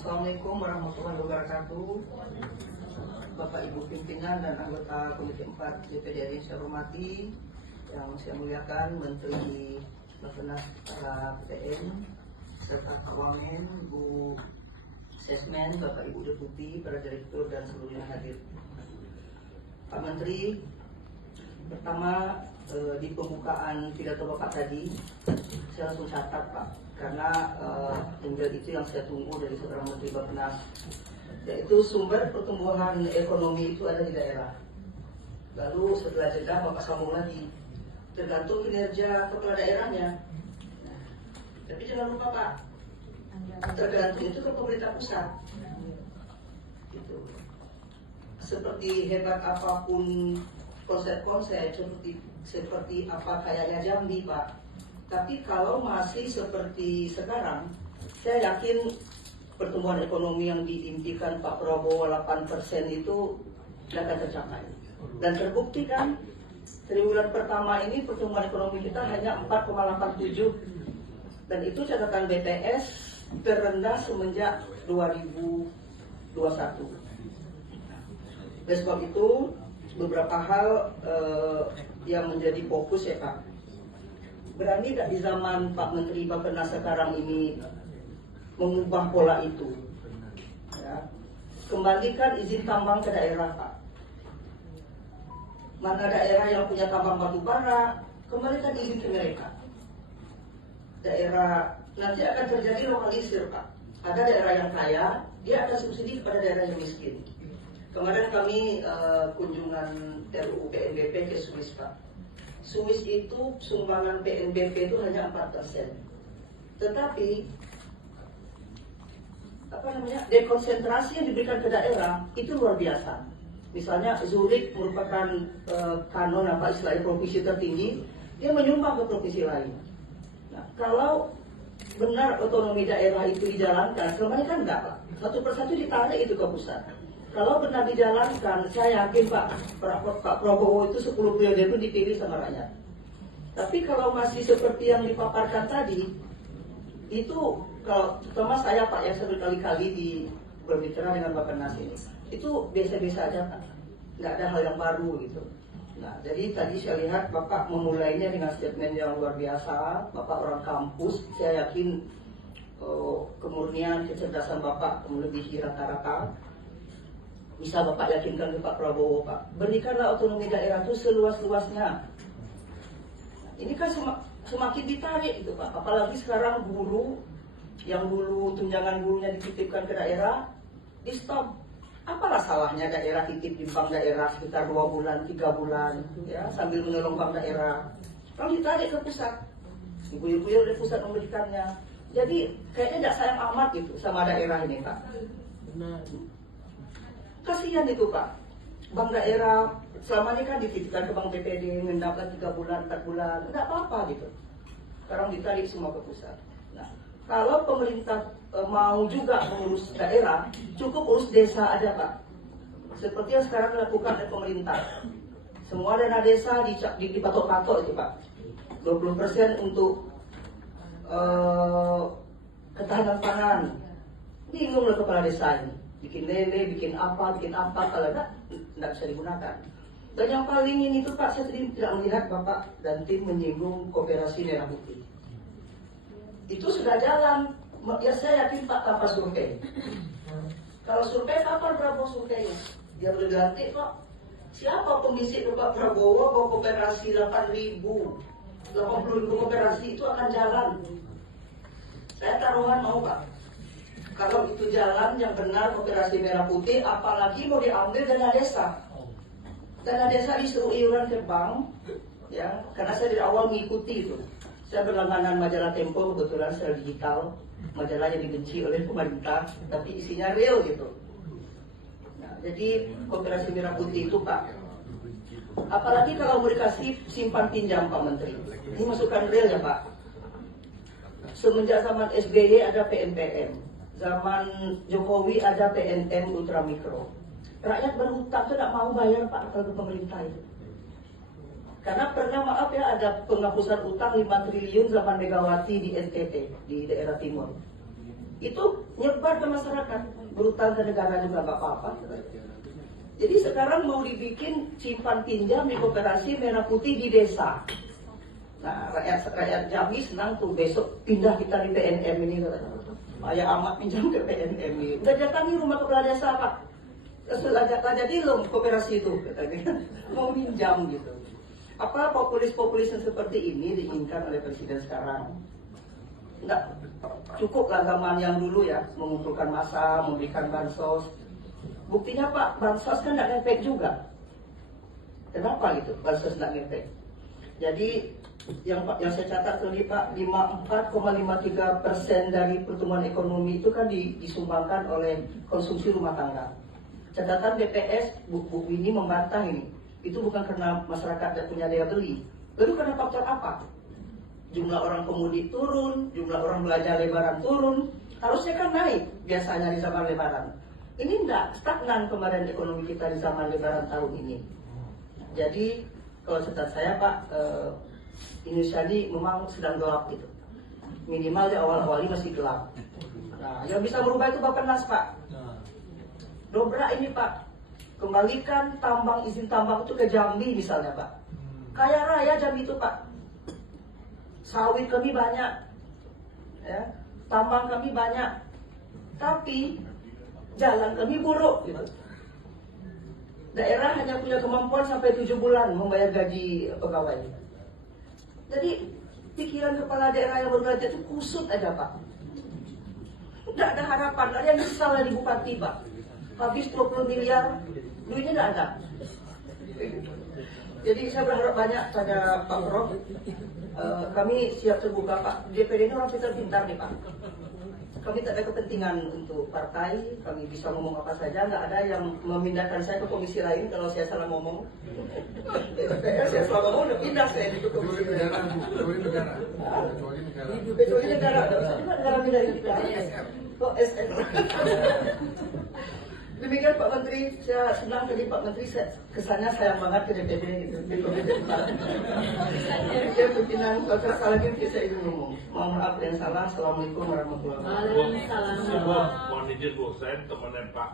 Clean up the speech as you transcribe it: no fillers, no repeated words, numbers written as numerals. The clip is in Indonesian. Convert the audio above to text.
Assalamualaikum warahmatullahi wabarakatuh. Bapak Ibu pimpinan dan anggota Komisi 4 DPD RI yang saya hormati, yang saya muliakan Menteri Bappenas para PPN, serta Pak Wamen, Bu Sesmen, Bapak Ibu Deputi, para direktur dan seluruh yang hadir. Pak Menteri, pertama di pembukaan pidato Bapak tadi, saya langsung catat Pak, karena tinggal itu yang saya tunggu dari seorang Menteri Bappenas, yaitu sumber pertumbuhan ekonomi itu ada di daerah. Lalu setelah jeda Bapak sambung lagi, tergantung kinerja kepala daerahnya. Tapi jangan lupa Pak, tergantung itu ke pemerintah pusat. Gitu. Seperti hebat apapun konsep-konsep, seperti apa kayaknya Jambi Pak, tapi kalau masih seperti sekarang, saya yakin pertumbuhan ekonomi yang diimpikan Pak Prabowo 8% itu tidak akan tercapai. Dan terbukti kan, triwulan pertama ini pertumbuhan ekonomi kita hanya 4,87. Dan itu catatan BPS terendah semenjak 2021. Oleh sebab itu, beberapa hal yang menjadi fokus ya Pak. Berani tidak di zaman Pak Menteri Bappenas sekarang ini mengubah pola itu, ya. Kembalikan izin tambang ke daerah Pak. Mana daerah yang punya tambang batu bara, kembalikan izin ke mereka. Daerah nanti akan terjadi lokalisir Pak. Ada daerah yang kaya, dia akan subsidi kepada daerah yang miskin. Kemarin kami kunjungan RUU PNBP ke Swiss Pak. Swiss itu sumbangan PNBP itu hanya 4%. Tetapi dekonsentrasi yang diberikan ke daerah itu luar biasa. Misalnya Zurich merupakan kanon istilahnya provinsi tertinggi, dia menyumbang ke provinsi lain. Nah, kalau benar otonomi daerah itu dijalankan, selama ini kan enggak Pak. Satu persatu ditarik itu ke pusat. Kalau benar dijalankan, saya yakin Pak Prabowo itu 10 periode itu dipilih sama rakyat. Tapi kalau masih seperti yang dipaparkan tadi, itu kalau terutama saya Pak yang sudah berkali-kali berbicara dengan Bappenas ini, itu biasa-biasa aja Pak, nggak ada hal yang baru gitu. Nah, jadi tadi saya lihat Bapak memulainya dengan statement yang luar biasa. Bapak orang kampus, saya yakin kemurnian, kecerdasan Bapak melebihi rata-rata. Bisa Bapak yakinkan ke Pak Prabowo Pak, berikanlah otonomi daerah itu seluas-luasnya. Ini kan semakin ditarik itu Pak, apalagi sekarang guru yang dulu tunjangan gurunya dititipkan ke daerah, di stop. Apalah salahnya daerah titip di bank daerah sekitar 2 bulan, 3 bulan, ya sambil menolong bank daerah. Kalau ditarik ke pusat, ibu-ibu dari pusat memberikannya. Jadi kayaknya tidak sayang amat gitu sama daerah ini Pak. Benar. Kasihan itu Pak, bank daerah selama ini kan dititipkan ke bank BPD, mendapatkan 3 bulan, 4 bulan, enggak apa-apa gitu. Sekarang ditarik semua ke pusat. Nah, kalau pemerintah mau juga mengurus daerah, cukup urus desa aja Pak. Seperti yang sekarang dilakukan oleh pemerintah. Semua dana desa dipatok-patok itu Pak. 20% untuk ketahanan pangan. Bingung lah kepala desa ini. Bikin lele, bikin apa, kalau enggak bisa digunakan. Dan yang paling ini tuh Pak, saya tidak melihat Bapak dan tim menyinggung Koperasi Merah Putih. Itu sudah jalan, ya saya yakin Pak tanpa survei. Kalau survei, kapan Prabowo surveinya? Dia boleh dilantik Pak. Siapa pembisik Pak Prabowo bahwa Koperasi 80.000 Koperasi itu akan jalan? Saya taruhan mau Pak. Kalau itu jalan yang benar Koperasi Merah Putih, apalagi mau diambil dana desa. Dana desa disuruh iuran ke bank, ya, karena saya dari awal mengikuti itu. Saya berlangganan majalah Tempo, kebetulan secara digital, majalah yang dibenci oleh pemerintah, tapi isinya real gitu. Nah, jadi Koperasi Merah Putih itu Pak, apalagi kalau mau dikasih simpan pinjam Pak Menteri, ini masukkan real ya Pak. Semenjak zaman SBY ada PNPM, zaman Jokowi ada PNM Ultramikro. Rakyat berhutang itu tidak mau bayar Pak ke pemerintah itu. Karena pernah maaf ya ada penghapusan utang 5 triliun zaman Megawati di NTT, di daerah timur. itu nyebar ke masyarakat, berutang ke negara juga nggak apa-apa. Jadi sekarang mau dibikin simpan pinjam di koperasi merah putih di desa. Nah, rakyat Jambi senang tuh, besok pindah kita di PNM ini. Ayah amat pinjam ke PNM ini. Udah datangi rumah kepala desa, Pak. Jadi loh koperasi itu, katanya. Mau pinjam gitu. Apa populis-populis yang seperti ini diinginkan oleh Presiden sekarang? Enggak cukup lah zaman yang dulu ya, mengumpulkan massa, memberikan bansos. Buktinya Pak, bansos kan nggak ngefek juga. Kenapa gitu? Bansos nggak ngefek. Jadi yang saya catat tadi Pak, 4,53% dari pertumbuhan ekonomi itu kan disumbangkan oleh konsumsi rumah tangga. Catatan BPS, buku ini membantah ini. Itu bukan karena masyarakat tidak punya daya beli. Lalu karena faktor apa? Jumlah orang pemudik turun, jumlah orang belanja lebaran turun. Harusnya kan naik biasanya di zaman lebaran. Ini enggak, stagnan kemarin ekonomi kita di zaman lebaran tahun ini. Jadi kalau catat saya Pak, Indonesia ini memang sedang gelap gitu. Minimal di awal-awal ini masih gelap. Nah, yang bisa merubah itu Bappenas Pak. Dobrak ini Pak, kembalikan tambang, izin tambang itu ke Jambi misalnya Pak. Kaya raya Jambi itu Pak. Sawit kami banyak, ya, tambang kami banyak, tapi jalan kami buruk gitu. Daerah hanya punya kemampuan sampai 7 bulan membayar gaji pegawai. Jadi pikiran kepala daerah yang bekerja itu kusut aja Pak. Tidak ada harapan, ada yang nyesal dari bupati Pak. Habis 20 miliar, duitnya tidak ada. Jadi saya berharap banyak pada Pak Prof. Kami siap terbuka Pak. DPD ini orang pintar-pintar nih Pak. Kami tak ada kepentingan untuk partai, kami bisa ngomong apa saja, nggak ada yang memindahkan saya ke komisi lain kalau saya salah ngomong. Saya salah ngomong, udah pindah saya itu ke komisi lain. Kecuali negara, negara pindah kita. Oh, SM. Demikian Pak Menteri, saya senang tadi Pak Menteri, kesannya sayang banget ke DPD gitu, di Komisi 4. Dia pimpinan, kalau saya salah gitu saya ingin ngomong. Mohon maaf yang salah, Assalamualaikum warahmatullahi wabarakatuh. Waalaikumsalam. Mohon izin Bu, saya temannya Pak